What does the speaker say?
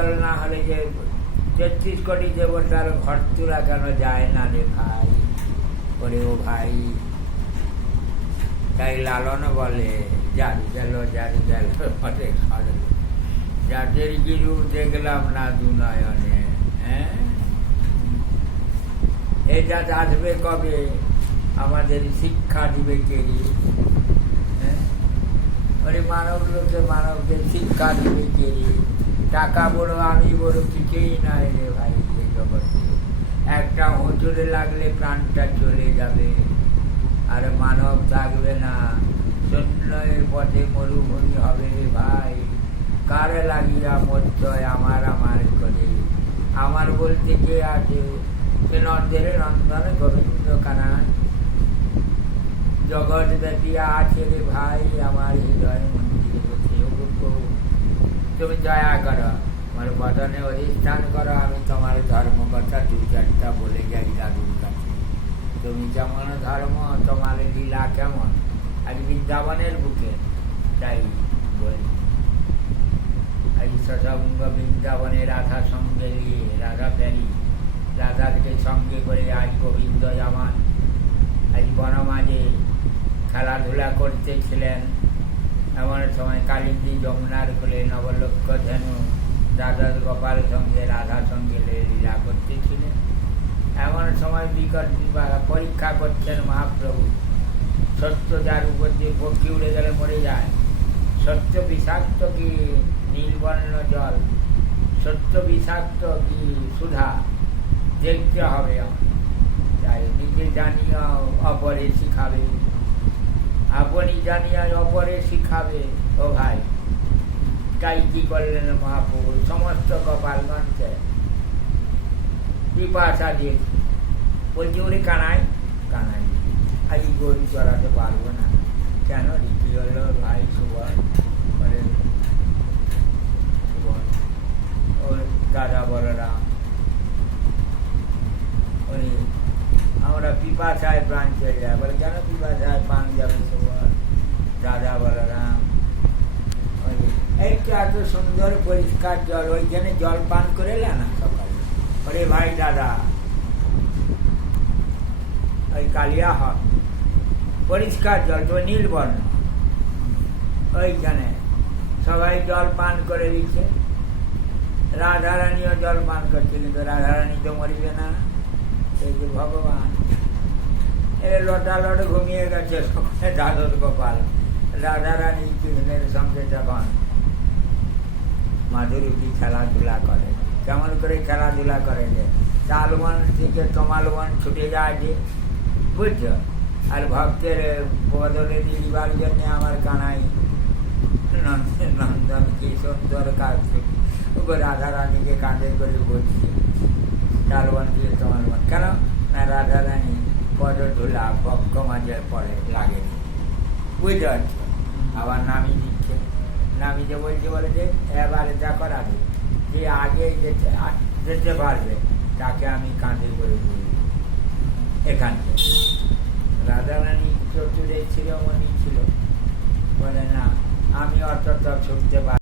জল না হলে যে 33 কোটি দেবতার ঘর তোলা কেন যায় না রে ভাই? ওরে ও ভাই, তাই লালন বলে জারি গেল মনে খড়ল, যাদের গিরু দেখলাম না দুনয়নে। হ্যাঁ, এটা আসবে কবে? আমাদের শিক্ষা দিবে কেরি? ওরে মানব লোকে মানবকে শিক্ষা দিবে কেরি? টাকা বড় আমি বড় কিছুই নাই রে ভাই এই জগতে। একটা হোঁচড়ে লাগলে প্রাণটা চলে যাবে, আর মানব থাকবে না। শূন্যের পথে মরুভূমি হবে রে ভাই। কারে লাগিয়া মরছয় আমার আমার করে? আমার বলতে কে আছে? নন্দের নন্দন গোবিন্দ কানান, জগৎ ব্যাপিয়া আছে রে ভাই আমার হৃদয় মন্দিরে বসে। তুমি দয়া করো, আমার বদনে অধিষ্ঠান করো, আমি তোমার ধর্ম কথা 2-4টা বলে যাই দাদুর কাছে। তুমি যেমন ধর্ম, তোমার লীলা কেমন, আজ বৃন্দাবনের বুকে তাই বলি। আজ শতভঙ্গ বৃন্দাবনে রাধা সঙ্গে নিয়ে রাধা ফেরি, রাধাকে সঙ্গে করে আজ গোবিন্দ জামান আজ বনমাঝে খেলাধুলা করতেছিলেন। এমন সময় কালিন্দী যমুনার কোলে নবলক্ষ ধেনু রাধা গোপাল সঙ্গে রাধা সঙ্গে লীলা করতেছিলেন। এমন সময় বিকট পরীক্ষা করছেন মহাপ্রভু। সত্য যার উপর দিয়ে পক্ষী উড়ে গেলে মরে যায়, সত্য বিষাক্ত কি নীলবর্ণ জল, সত্য বিষাক্ত কি সুধা, দেখতে হবে। তাই নিজে জানিয়া অপরে শিখাবে, আপনি জানিয়া অপরে শিখাবে। ও ভাই, তাই কি করলেন মহাপ্রভু? সমস্ত গোপালগণকে পিপাসা দিয়েছে। বলছি ওরে কানাই কানাই, আজ গরু চড়াতে পারবো না। কেন? রীতি হলো ভাই সুবল, বলে সুবল ও দাদা বলরাম, উনি আমরা পিপাসায় প্রাণ চলে যায়। বলে কেন পিপাসায় প্রাণ যাবে সুবল? দাদা বলরাম এইটা এত সুন্দর পরিষ্কার জল, ওইখানে জল পান করে না সকালে। ওরে ভাই দাদা, ওই কালিয়া হয় পরিষ্কার জল, তো নীলবর্ণ, ওইখানে সবাই জল পান করে দিচ্ছে। রাধারানীও জল পান করছে, কিন্তু রাধারানী তো মরিবে না। এই যে ভগবান লটালট ঘুমিয়ে গেছে দাদর গোপাল। রাধারানী কৃষ্ণের সঙ্গে যখন মাধুরী খেলাধুলা করে, কেমন করে খেলাধুলা করে যে তালবন থেকে তমালবন ছুটে যায় যে, বুঝছ? আর ভক্তের বদলে দিবার জন্য আমার কানাই নন্দন কি সুন্দর কাজ, রাধারানীকে কাঁধে করে বলছে তালবন থেকে তমালবন। কেন না রাধারানী পদ ধুলা বক্ষ মাঝে পড়ে লাগে, বুঝতে পারছো? আবার নামি দিচ্ছে, নামিতে বলছে বলে যে এবারে যা করাবে, যে আগে যেতে পারবে তাকে আমি কাঁধে করে বলি। এখান থেকে রাধারানী চতুরে শিরোমণি ছিল, বলে না আমি অতটা ছুটতে পারি।